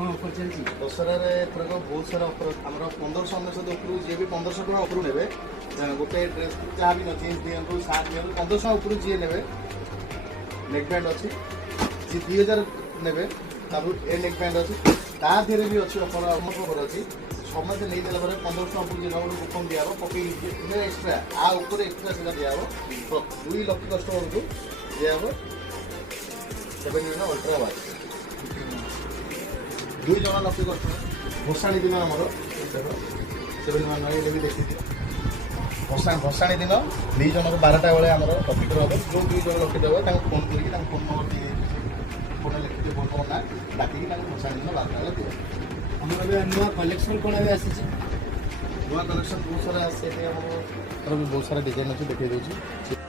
हाँ पचास दशहरा एथरक बहुत सारा अफर आम 1500 उपरू जी भी 1500 टका उपरू ने गोटे ड्रेस जहाँ भी जीन्स दिखाँ सार्ट दिखाँ 1500 उपरू जी ने नेक बैंड अच्छी जी 2000 ने ए नेक बैंड अच्छी ता देहरे भी अच्छी अफर अफर अच्छी समस्त नहीं देला 1500 उपरू जी कूपन दिया पकई एक्सट्रा आ ऊपर एक्सट्रा से दिया 2 लाख कस्टमर को दिया 7 अल्ट्रा वाच 2 जन लक्ष्य कस्टमर भसाणी दिन आमर 7 भी देखी भसाणी दिन 2 जन को 12टा बेले आम टपिक रहा जो 2 जन लक्ष्य देव फोन करके फोन नंबर दिए फोन लिखिए फोन नंबर ना डाक भसाणी दिन 12टा बेले दिए हमारे नुआ कलेक्शन कौन भी आसी नुआ कलेक्शन बहुत सारा आसे बहुत सारा डिजाइन अच्छे देखिए